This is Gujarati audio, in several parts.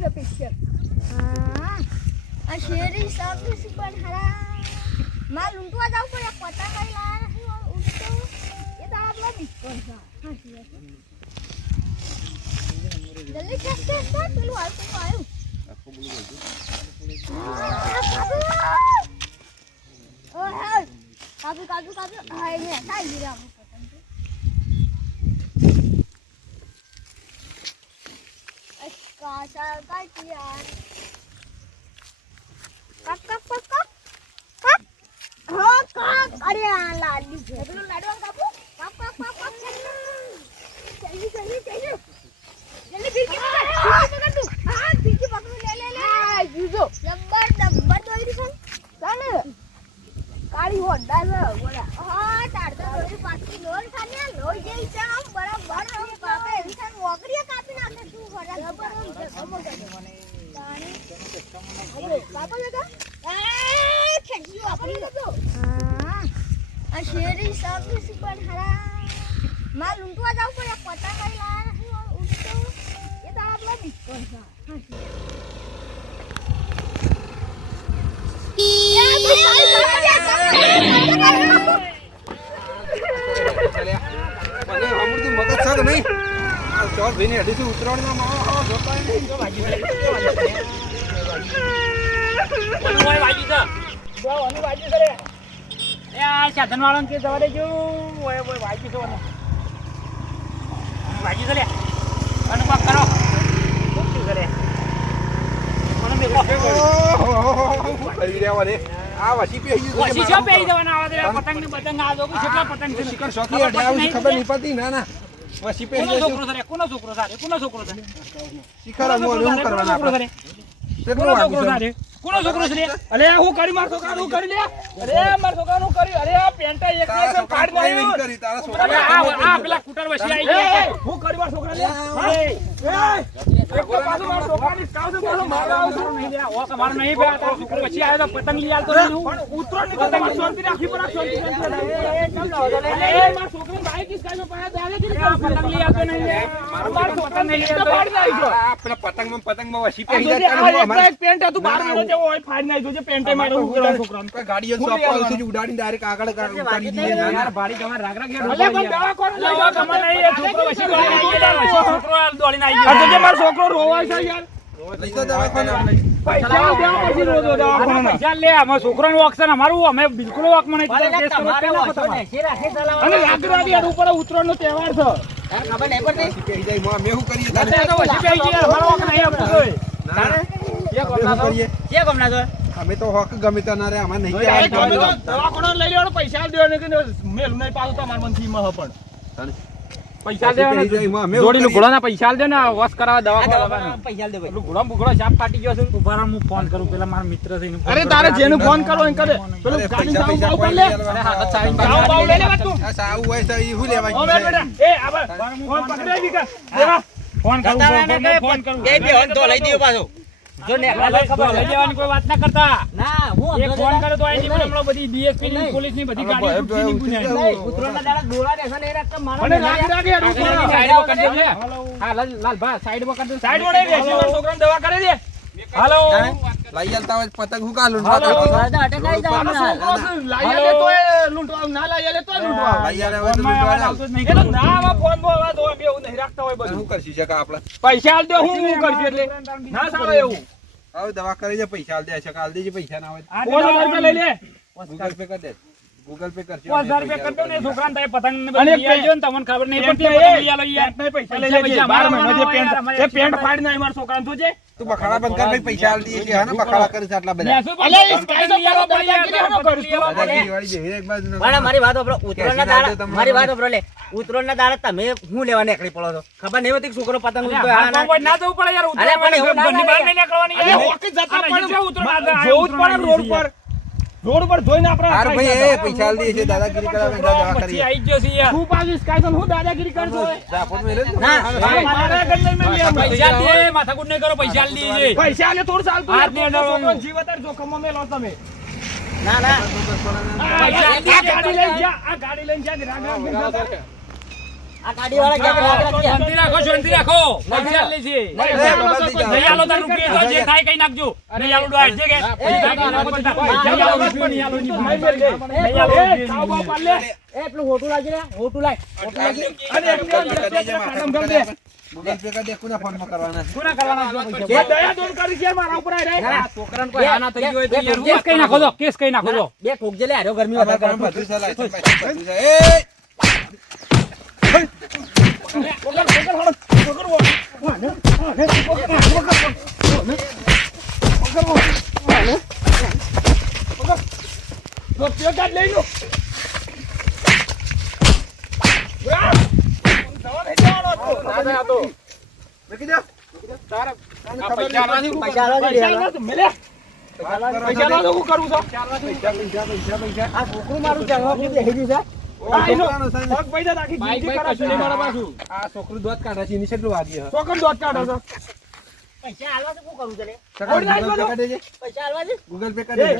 દે પિક્ચર હા આ શેરી સાબુ સુપર હરા માલ ઊંટવા જાવ પડે પતંગ લઈ લાયા નથી ઊંટો એ તારા પેલા ડિસ્કો છે હા જલ્દી ચેક પેલું આવ્યું ઓય કાબુ હાય ને સાઈ ગીરા પતંગ કાચા કાટિયા કાક હા કાક અરે આ લાડુ છે પેલું લાડુ કાપુ કાપ જલ્દી જલ્દી બીજી પકડ હા બીજી પકડ લે આ જુજો નંબર દોરી છે ચાલે કાળી હોન્ડા છે બોલા હા તારતા દોરી પાછી લોન ખાને લોઈ જઈ ચામ બરાબર કાપે એવી વોકરીએ કાપી નાખે તું ફરા બરાબર મને કાપો લગા આ ખેંચી આપણી લગો હા આ શેરી સાબુ સુપર હરા માલ ઊંટવા જાવ પડે પતંગ લઈ લાયા નથી ઊંટો એ તારા પેલા ડિસ્કો છે હા સાધન વાળા કે જવા દેજો વાગી છો વાગી કરે અનુભવ કરો કરે આ વસી પે જવાના આવે પતંગ ને બતંગ આ લોકો કેટલા પતંગ છે શિખર શોખી અડ્યા ખબર નહીં પડતી ના વસી પે કોનો છોકરો છે શિખર અમો કરવાના કોનો છોકરો છે અરે હું કરી માર છોકરા હું કરી લે અરે માર છોકરા હું કરી અરે આ પેન્ટા એક એક કાઢ નાખ્યો કરી તારા છોકરા આ પેલા કુટર વસી આવી ગયા હું કરી માર છોકરા લે એક તો પાછો માર છોકરાની કાવ તો પાછો મારવા આવતો નહીં લે ઓ તમાર નહીં બે આ છોકરો વસી આવ્યો તો પતંગ લઈ આલતો નહીં પણ ઉતરોની પતંગ શાંતિ રાખી પર શાંતિ એ માર છોકરાને ભાઈ કિસ કાજો પાયા દાલે કે પતંગ લઈ આલતો નહીં લે માર છોકરા નહીં તો પાડી નાખ્યો આ પેલા પતંગમાં વસી પે જાય એક પેન્ટ હતું બાર મિનિટ જેવો હોય ફાડી નાખ્યો છે પેન્ટે મારો છોકરાને ગાડીઓ સોપા આવશે જ ઉડાડીને ડાયરેક્ટ આગળ ઉડાડી દીધે યાર ભાડી કમાર રાગ રાગ યાર અલે પણ દવા કોણ દવા કમાર નહીં એ છોકરો વસી ગયો છોકરો દોડીને આવી ગયો આજે મારો છોકરો રોવાય છે યાર લઈ તો દવાખાના પૈસા દેવા પછી રોજો દવાખાના પૈસા લે અમાર છોકરાનું ઓક્શન અમારું અમે બિલકુલ ઓક મને કેસ કરો અને રાગ રાગ યાર ઉપર ઉતરણનો તહેવાર છે ખબર નહીં પડતી મે હું કરીએ તારે તો વસી ગઈ યાર અમારો ઓક નહીં આપતો તારે કે ગમના તો અમે તો હોક ગમે તા ના રે અમાર નહીં દવાખાનો લઈ લેવાનો પૈસા દેવાનો કે મેલ નહીં પાડું તો માર મનથી માં પણ પૈસા દેવાના જોડીનું ઘોડાના પૈસા દે ને વોશ કરાવવા દવા પૈસા દે ભાઈ ઘોડા બુગડો સાપ ફાટી ગયો છે ઉભારા હું ફોન કરું પેલા મારા મિત્ર છે અરે તારે જેનું ફોન કરો એ કરે પેલું ગાડી સાવ ઉપર લે અરે હા સાવ બાવ લે લે તું આ સાવ હોય તો ઈ હું લેવા ઓ બેટા એ આ ફોન પકડાઈ દીકા દેવા ફોન કરું એ બે હન તો લઈ દીયો પાછો જો ને ખબર લઈ જવાની કોઈ વાત ના કરતા ના હું એક ફોન કરે તો આઈ ની હમણાં બધી ડીએસપી ની પોલીસ ની બધી ગાડી ઉઠી ની ગુન્યા ઉતરોના દાડા દોડા દેશે ને એ રાખતા મારો મને લાગી સાઈડ પર કરી દે હા લાલ ભા સાઈડ પર કરી દે સાઈડ પર બેસી મારા છોકરાને દવા કરી દે હાલો લઈ આલતા હોય પતંગ હું કાલું લઈ આલે તો લૂંટવા ના લઈ આલે તો લૂંટવા લઈ આલે હોય તો લૂંટવા એટલે ના આ ફોન બો આવા તો બે નહીં રાખતા હોય બધું હું કરશી છે કા આપણે પૈસા આલ દે હું કરશું એટલે ના સારો એવું હવે દવા કરી દે પૈસા આલ દે છે કાલ દેજે પૈસા ના હોય 5000 રૂપિયા લઈ લે ગૂગલ પે કરી દે ગૂગલ પે કરશે 5000 રૂપિયા કરતો ને છોકરાને તારે પતંગ ને બધી લઈ આવજો ને તમને ખબર નહીં પડતી લઈ આલો યાર પૈસા લઈ લે મારા મહિનો જે પેન્ટ એ પેન્ટ ફાડી નાઈ મારા છોકરાને જોજે તું બખાડા બંધ કર ભાઈ પૈસા આલ દે છે હા ને બખાડા કરે છે આટલા બધા અલે સ્કાય તો યાર પડી યાર કરું દાદાગીરી વાળી જે એક બાજુ મારા મારી વાત ઓપરો ઉતરોના દાડા મારી વાત ઓપરો લે ઉતરોના દાડા તમે હું લેવા નીકળી પડો છો ખબર નહીં હોતી છોકરો પતંગ ઉડતો આ ના જવું પડે યાર અરે પણ એવું ના ઘરની બહાર નહીં નીકળવાની યાર હોકી જતા પણ ઉતરવા જોવું પડે રોડ પર જોઈને આપણે આર ભાઈ એ પૈસા આલ દે છે દાદાગીરી કરાવે દવા કરી પછી આવી ગયો છે યાર તું પાછી સ્કાય તો હું દાદાગીરી કરતો જા ફોન મેલે ના મારા ગલ્લે મે લે પૈસા દે માથાકૂટ નહીં કરો પૈસા આલ દીજે પૈસા લે થોડું ચાલતું જીવ અતાર જોખમમાં મેલો તમે ના ના આ ગાડી લઈને જા રાગ રાગ આ ગાડીવાળા ક્યાં ગયા? શાંતિ રાખો શાંતિ રાખો પૈસા લે છે નહીં આલો તાર રૂપિયા તો જે થાય કઈ નાખજો નહીં આલો ડોહાઈ છે કે નહીં આલો રૂપિયા નહીં આલો નહીં આલો એ પેલું હોટું લાગી રે, હોટું લાગ. ગૂગલ પે કરી દે, કોના ફોનમાં કરવાના છે? કોના કરવાના જો પૈસા બે- દયા દોન કરી છે મારા ઉપર આ રે ના, છોકરાને કોઈ હાના થઈ ગયો હોય તો બે- યાર બે- કેસ કઈ નાખો તો કેસ કઈ નાખો તો બે ઠોકજે લે, હાર્યો ગરમી અમારા વધારે ગામમાં કરે. બધું છે, લાયસન્સ બાયસન્સ બધું છે. એ! રૂપિયા કાઢ લઈ લો મૂકી દે. પૈસા આલવા છે, ડેલા. આ છોકરું મારું ચાલવા આપી દે, હેડી છે. આ છોકરું દોત કાઢે છે, એની કેટલું વાગ્યું હે? પૈસા આલવા છે, શું કરવું છે રે? સગા ગૂગલ પે કરી દેજે. પૈસા આલવા છે? ગૂગલ પે કરી દેજે.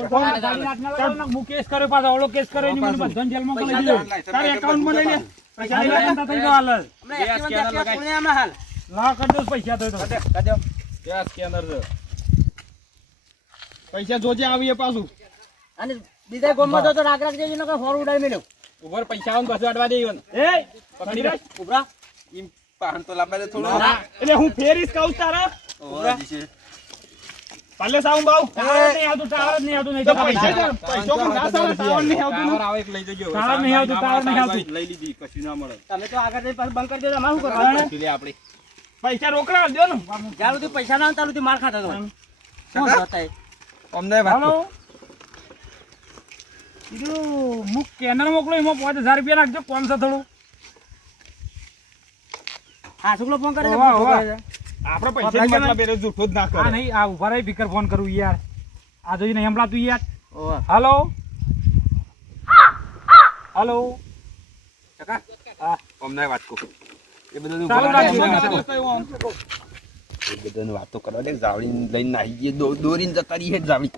કેસ કર્યો પાછો ઓલો કેસ કર્યો એની મને બધાને જેલમાં કરી દીધો તારે એકાઉન્ટમાં લઈ લે પૈસા લઈ લે થઈ ગયો હાલ હમણાં એક્ટિવા કોને હમણાં હાલ? લાવ કરી દો પૈસા તો પૈસા જોજે આવીએ પાછું અને બીજા ગામમાં તો રાખ રાખ દેજો, નકર ફોર ઉડાડી મેલ્યો. ઉપર પૈસા આવું પાછું અડવા દે એ પકડી રાખ ઉભરા. ઈમ પાહણ તો લાંબા દે થોડું. ના. એટલે હું ફેરીશ કહું તારા ઓહો, જીશે. પાલે સાઉં બાઉ ટાવર નહીં આવતું નહીં તો પૈસા પૈસો પણ ના સાવે ટાવર નહીં આવતું ટાવર નહીં આવતું તમે તો આગળ જઈને પાછું બંધ કરી દેજો, અમારે શું કરવાનું? પૈસા રોકડા દો ને જ્યાં સુધી પૈસા ના આવે ત્યાં સુધી માર ખાતા તો. શું જોતાય? અમને વાત હાલો કીધું મુક કેનર મોકલો એમાં 5000 રૂપિયા નાખજો 500 થોડું હા, શુક્લો ફોન કરે છે, હોવા, ફોન હોવા. કરે છે. આપણે પૈસા મતલબ એનો જૂઠો જ ના કરે આ નહીં આ ઉભા રહી ફિકર ફોન કરું યાર આ જોઈ નહીં સંભળાતું યાર ઓહો. હાલો હાલો અમને વાત કહું. એ બધાનું ચાલુ ભલા રાખજો એ બધાનું વાતો કરવા દે. જાવડી લઈને નાહી ગઈ, દોરીને જતા રહી હેડ જાવડી.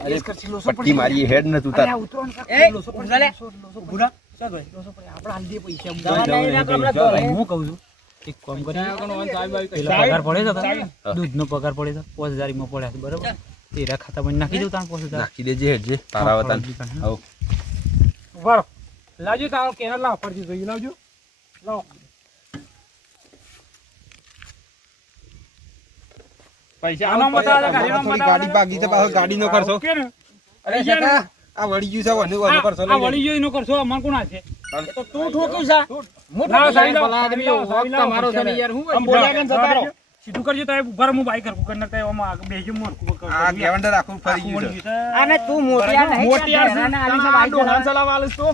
અરે, પટ્ટી મારી હેડ ન તું તાર. એ, ઉભરા લે. ઉભરા. ચાલ ભાઈ. દવા નહીં નાખો, હમણાં તો લે. હું કહું છું એક કામ કરી પેલો પગાર પડે છે દૂધનો પગાર પડે છે 5000 માં પડ્યા છે બરોબર તેરા ખાતામાં નાખી દઉં તાણ 5000 નાખી દેજે હેડ જે પારાવતાન. આવો. ઉભા લાવજો તારો કેનર લાવ પડતી જોઈએ લાવજો લાવ પૈસા આનો બતાવો થોડી ગાડી ભાગી છે, પાછો ગાડીનો ખર્ચો. ઓકે ને અરે કાકા, આ વળી ગયું છે, વાનું કરશો આ વળી ગયો એનો કરશો અમાર કોણ છે તો તું ઠોક્યું છે. ના સાઈ ભલા આદમી વખત તમારો છે ને યાર હું આમ બોલ્યા કેમ જતા રહો સીધું કરજો તો ઉભા રહો હું બાઈક કરું કરના તે આમાં બેહજો મોર આ ગેવંડર આખું ફરી ગયું છે. આને તું મોટિયા નહીં, મોટી આ હેરાને આલી છે બાઈક ચલાવવા. ચલાવવા આલસ તો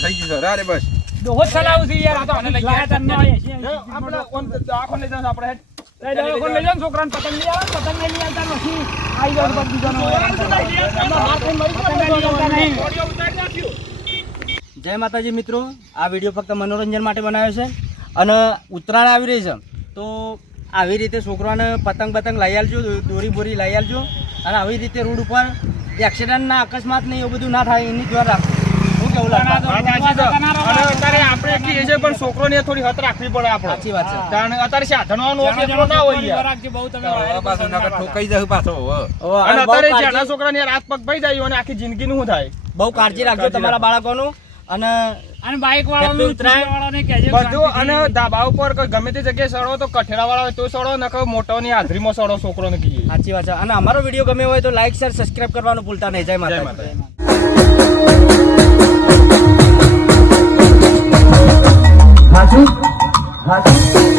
થઈ ગયું છે. અરે બસ દોહત ચલાવું છે યાર આ તો લઈ ગયા તને આપણે ઓન આખો લઈ જાવ આપણે લઈ જાવ કોણ લઈ જાવ છોકરાને પતંગ લઈ આવ પતંગ લઈ આવતા નથી આઈ જાવ પર બીજાનો હાથ મરી ગયો. જય માતાજી મિત્રો, આ વિડીયો ફક્ત મનોરંજન માટે બનાવ્યો છે અને ઉત્તરાયણ આવી રહી છે તો આવી રીતે છોકરાને પતંગ બતંગ લઈ આવજો, દોરી બોરી લઈ આવજો અને આવી રીતે રોડ ઉપર એક્સિડન્ટ ના અકસ્માત ને એવું બધું ના થાય એની ધ્યાન રાખજો. શું કેવું લાગે? આપણે કહીએ છે પણ છોકરોને થોડી હત રાખવી પડે આપણે સાચી વાત છે. કારણ અત્યારે સાધનો ના હોય યાર હવે પાછો નકર ઠોકાઈ જશે પાછો. હવે ઓહો, અને અને બહુ અત્યારે કાળજી- જેના છોકરાને યાર હાથ પગ ભાઈ જાય અને આખી જિંદગીનું શું થાય બહુ કાળજી રાખજો તમારા બાળકોનું. અને બાઈક Happy ઉત્તરાયણ. બધું અને ધાબા ઉપર કોઈ ગમે તે જગ્યાએ સડો તો કઠેડા વાળા હોય તો સડો નકર મોટોની હાજરીમાં સડો છોકરોને કહીએ. સાચી વાત છે. અને અમારો વિડીયો ગમ્યો હોય તો લાઈક શેર સબસ્ક્રાઇબ કરવાનું ભૂલતા નહીં. જય માતા. હાજુ હાજુ